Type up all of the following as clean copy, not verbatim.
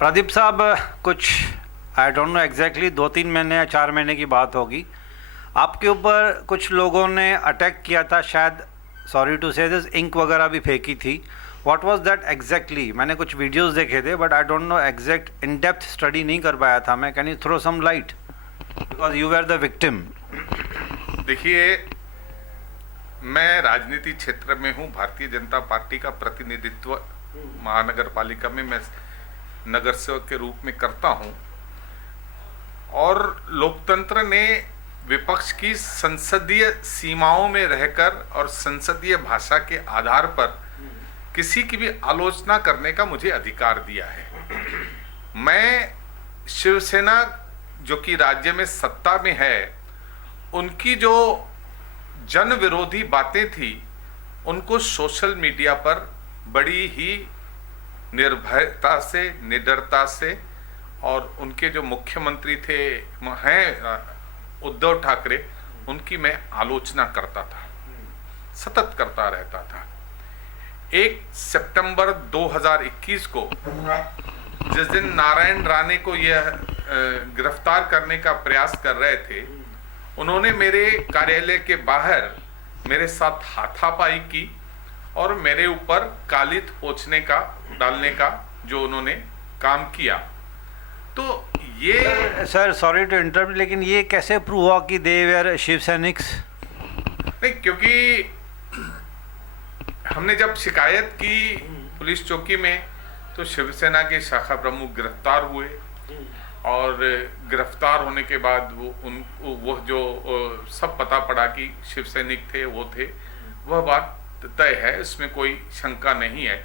प्रदीप साहब, कुछ आई don't know exactly 2-3 महीने या 4 महीने की बात होगी, आपके ऊपर कुछ लोगों ने अटैक किया था शायद, sorry to say this, ink वगैरह भी फेंकी थी। What was that exactly? मैंने कुछ वीडियोस देखे थे but I don't know exact in depth study नहीं कर पाया था मैं। Can you throw some light because you were the victim? देखिए, मैं राजनीति क्षेत्र में हूँ, भारतीय जनता पार्टी का प्रतिनिधित्व महानगर पालिका में मैं नगर सेवक के रूप में करता हूँ और लोकतंत्र ने विपक्ष की संसदीय सीमाओं में रहकर और संसदीय भाषा के आधार पर किसी की भी आलोचना करने का मुझे अधिकार दिया है। मैं शिवसेना जो कि राज्य में सत्ता में है, उनकी जो जन विरोधी बातें थी उनको सोशल मीडिया पर बड़ी ही निर्भयता से, निडरता से, और उनके जो मुख्यमंत्री थे हैं उद्धव ठाकरे, उनकी मैं आलोचना करता था, सतत करता रहता था। 1 सितंबर 2021 को जिस दिन नारायण राणे को यह गिरफ्तार करने का प्रयास कर रहे थे, उन्होंने मेरे कार्यालय के बाहर मेरे साथ हाथापाई की और मेरे ऊपर कालित पोंछने का, डालने का जो उन्होंने काम किया। तो ये सर, सॉरी टू इंटरप्ट, लेकिन ये कैसे प्रूव हुआ कि दे वर शिव सैनिक्स? नहीं, क्योंकि हमने जब शिकायत की पुलिस चौकी में तो शिवसेना के शाखा प्रमुख गिरफ्तार हुए और गिरफ्तार होने के बाद वो जो सब पता पड़ा कि शिव सैनिक थे, वो थे, वह बात तय है, इसमें कोई शंका नहीं है।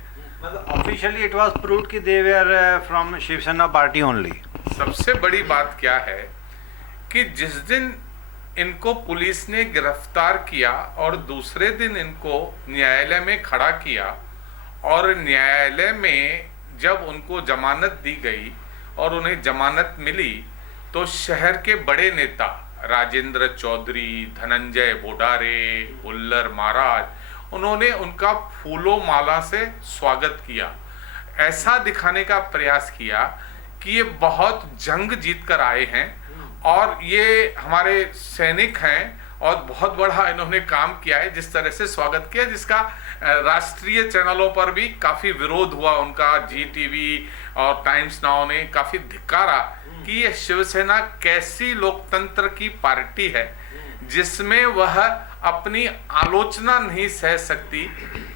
मतलब ऑफिशियली इट वाज प्रूव्ड कि they were from Shiv Sena party only. सबसे बड़ी बात क्या है कि जिस दिन इनको पुलिस ने गिरफ्तार किया और दूसरे दिन इनको न्यायालय में खड़ा किया और न्यायालय में जब उनको जमानत दी गई और उन्हें जमानत मिली, तो शहर के बड़े नेता राजेंद्र चौधरी, धनंजय बोडारे, हुल्लर महाराज, उन्होंने उनका फूलों माला से स्वागत किया, ऐसा दिखाने का प्रयास किया कि ये बहुत जंग जीत कर आए हैं और ये हमारे सैनिक हैं और बहुत बड़ा इन्होंने काम किया है। जिस तरह से स्वागत किया, जिसका राष्ट्रीय चैनलों पर भी काफी विरोध हुआ उनका, जी टीवी और टाइम्स नाउ ने काफी धिक्कारा कि ये शिवसेना कैसी लोकतंत्र की पार्टी है जिसमें वह अपनी आलोचना नहीं सह सकती।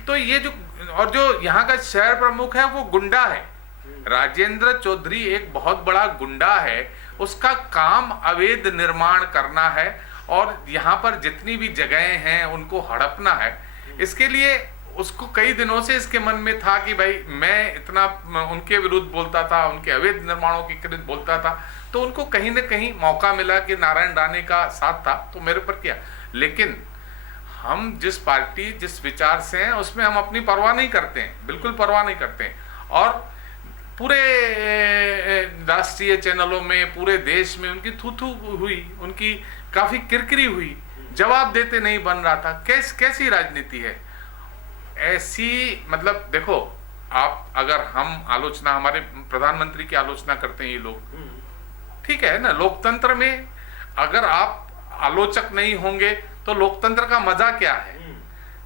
तो ये जो यहाँ का शहर प्रमुख है वो गुंडा है, राजेंद्र चौधरी एक बहुत बड़ा गुंडा है, उसका काम अवैध निर्माण करना है और यहाँ पर जितनी भी जगहें हैं उनको हड़पना है। इसके लिए उसको कई दिनों से इसके मन में था कि भाई मैं इतना उनके विरुद्ध बोलता था, उनके अवैध निर्माणों के विरुद्ध बोलता था, तो उनको कहीं ना कहीं मौका मिला कि नारायण राणे का साथ था तो मेरे ऊपर किया। लेकिन हम जिस पार्टी, जिस विचार से हैं, उसमें हम अपनी परवाह नहीं करते हैं, बिल्कुल परवाह नहीं करते हैं। और पूरे राष्ट्रीय चैनलों में, पूरे देश में उनकी थू-थू हुई, उनकी काफी किरकिरी हुई, जवाब देते नहीं बन रहा था। कैसी राजनीति है ऐसी? मतलब देखो, आप अगर हम आलोचना, हमारे प्रधानमंत्री की आलोचना करते हैं ये लोग, ठीक है ना, लोकतंत्र में अगर आप आलोचक नहीं होंगे तो लोकतंत्र का मजा क्या है?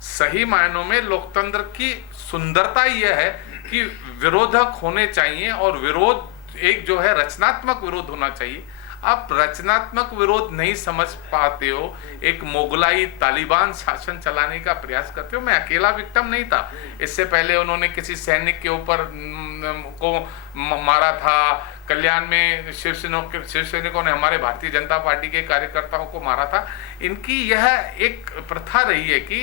सही मायनों में लोकतंत्र की सुंदरता यह है कि विरोधक होने चाहिए और विरोध एक जो है रचनात्मक विरोध होना चाहिए। आप रचनात्मक विरोध नहीं समझ पाते हो, एक मोगलाई तालिबान शासन चलाने का प्रयास करते हो। मैं अकेला विक्टिम नहीं था, इससे पहले उन्होंने किसी सैनिक के ऊपर को मारा था, कल्याण में शिवसैनिकों ने हमारे भारतीय जनता पार्टी के कार्यकर्ताओं को मारा था। इनकी यह एक प्रथा रही है कि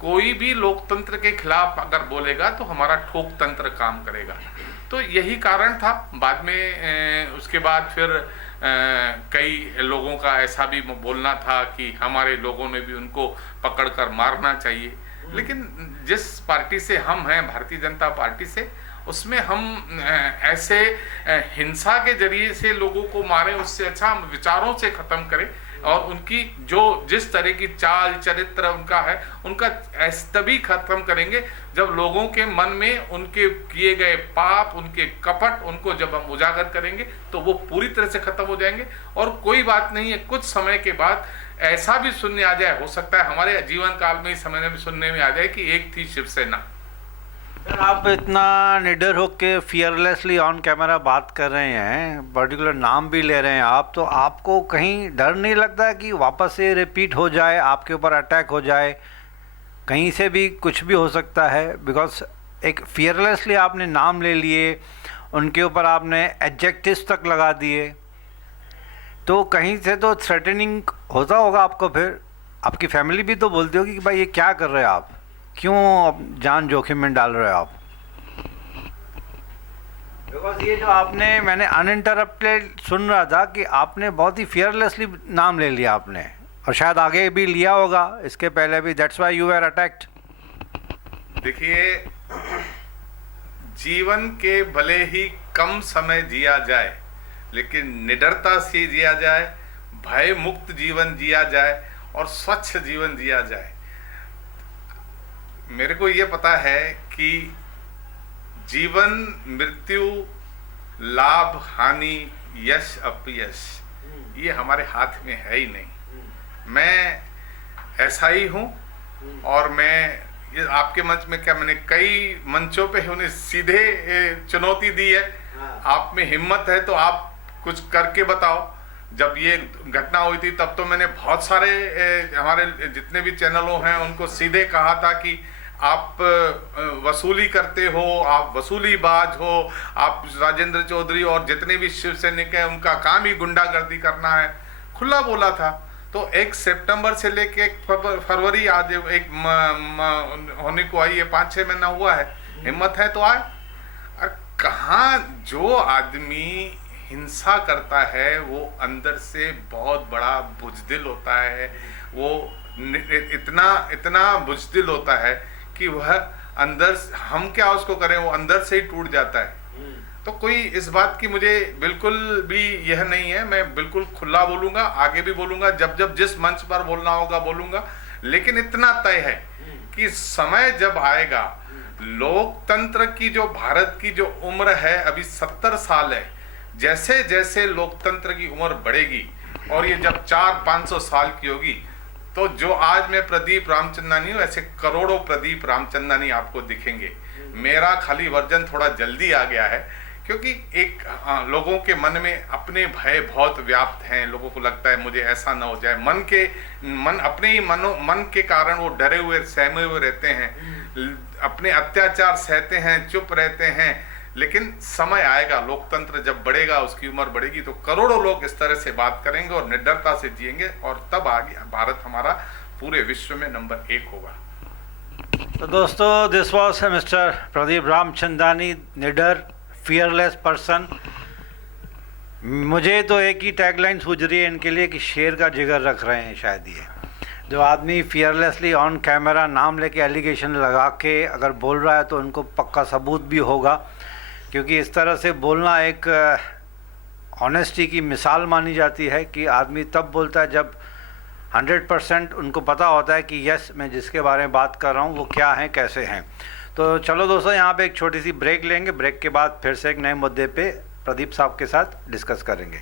कोई भी लोकतंत्र के खिलाफ अगर बोलेगा तो हमारा ठोक तंत्र काम करेगा। तो यही कारण था। बाद में उसके बाद फिर कई लोगों का ऐसा भी बोलना था कि हमारे लोगों ने भी उनको पकड़कर मारना चाहिए। लेकिन जिस पार्टी से हम हैं, भारतीय जनता पार्टी से, उसमें हम ऐसे हिंसा के जरिए से लोगों को मारें, उससे अच्छा हम विचारों से खत्म करें और उनकी जो जिस तरह की चाल चरित्र उनका है, उनका तभी खत्म करेंगे जब लोगों के मन में उनके किए गए पाप, उनके कपट, उनको जब हम उजागर करेंगे तो वो पूरी तरह से खत्म हो जाएंगे। और कोई बात नहीं है, कुछ समय के बाद ऐसा भी सुनने आ जाए, हो सकता है हमारे जीवन काल में ही समय में भी सुनने में आ जाए कि एक थी शिवसेना। सर, आप इतना निडर होकर फियरलेसली ऑन कैमरा बात कर रहे हैं, पर्टिकुलर नाम भी ले रहे हैं आप, तो आपको कहीं डर नहीं लगता कि वापस से रिपीट हो जाए, आपके ऊपर अटैक हो जाए, कहीं से भी कुछ भी हो सकता है? बिकॉज एक फियरलेसली आपने नाम ले लिए, उनके ऊपर आपने एडजेक्टिव्स तक लगा दिए, तो कहीं से तो थ्रेटनिंग होता होगा आपको। फिर आपकी फैमिली भी तो बोलती होगी कि भाई ये क्या कर रहे हैं आप, क्यों जान जोखिम में डाल रहे हो आप? बिकॉज ये जो आपने, मैंने अनइंटरप्टेड सुन रहा था कि आपने बहुत ही फियरलेसली नाम ले लिया आपने, और शायद आगे भी लिया होगा इसके पहले भी, that's why you are attacked. देखिए, जीवन के भले ही कम समय जिया जाए, लेकिन निडरता से जिया जाए, भय मुक्त जीवन जिया जाए और स्वच्छ जीवन जिया जाए। मेरे को ये पता है कि जीवन, मृत्यु, लाभ, हानि, यश, अपयश, ये हमारे हाथ में है ही नहीं। मैं ऐसा ही हूँ, और मैं ये आपके मंच में क्या, मैंने कई मंचों पे उन्हें सीधे चुनौती दी है, आप में हिम्मत है तो आप कुछ करके बताओ। जब ये घटना हुई थी तब तो मैंने बहुत सारे हमारे जितने भी चैनलों हैं उनको सीधे कहा था कि आप वसूली करते हो, आप वसूलीबाज हो, आप राजेंद्र चौधरी और जितने भी शिव सैनिक हैं उनका काम ही गुंडागर्दी करना है, खुला बोला था। तो 1 सितंबर से लेके 1 फरवरी आज एक होने को आई है, 5-6 महीना हुआ है। हिम्मत है तो आए। कहाँ जो आदमी हिंसा करता है वो अंदर से बहुत बड़ा बुजदिल होता है, वो इतना बुजदिल होता है कि वह अंदर, हम क्या उसको करें, वो अंदर से ही टूट जाता है। तो कोई इस बात की मुझे बिल्कुल भी यह नहीं है, मैं बिल्कुल खुला बोलूंगा, आगे भी बोलूंगा, जब जिस मंच पर बोलना होगा बोलूंगा। लेकिन इतना तय है कि समय जब आएगा, लोकतंत्र की जो भारत की जो उम्र है अभी 70 साल है, जैसे जैसे लोकतंत्र की उम्र बढ़ेगी और ये जब 400-500 साल की होगी, तो जो आज मैं प्रदीप रामचंदानी हूँ, ऐसे करोड़ों प्रदीप रामचंदानी आपको दिखेंगे। मेरा खाली वर्जन थोड़ा जल्दी आ गया है, क्योंकि एक लोगों के मन में अपने भय बहुत व्याप्त हैं। लोगों को लगता है मुझे ऐसा ना हो जाए, अपने ही मन के कारण वो डरे हुए, सहमे हुए रहते हैं, अपने अत्याचार सहते हैं, चुप रहते हैं। लेकिन समय आएगा, लोकतंत्र जब बढ़ेगा, उसकी उम्र बढ़ेगी, तो करोड़ों लोग इस तरह से बात करेंगे और निडरता से जिएंगे, और तब आगे भारत हमारा पूरे विश्व में नंबर 1 होगा। तो दोस्तों, this was mister Pradeep Ramchandani, निडर, फियरलेस पर्सन। मुझे तो एक ही टैगलाइन सूझ रही है इनके लिए कि शेर का जिगर रख रहे हैं शायद ये। जो आदमी फियरलेसली ऑन कैमरा नाम लेके एलिगेशन लगा के अगर बोल रहा है तो उनको पक्का सबूत भी होगा, क्योंकि इस तरह से बोलना एक ऑनेस्टी की मिसाल मानी जाती है कि आदमी तब बोलता है जब 100% उनको पता होता है कि यस, मैं जिसके बारे में बात कर रहा हूँ वो क्या हैं, कैसे हैं। तो चलो दोस्तों, यहाँ पे एक छोटी सी ब्रेक लेंगे। ब्रेक के बाद फिर से एक नए मुद्दे पे प्रदीप साहब के साथ डिस्कस करेंगे।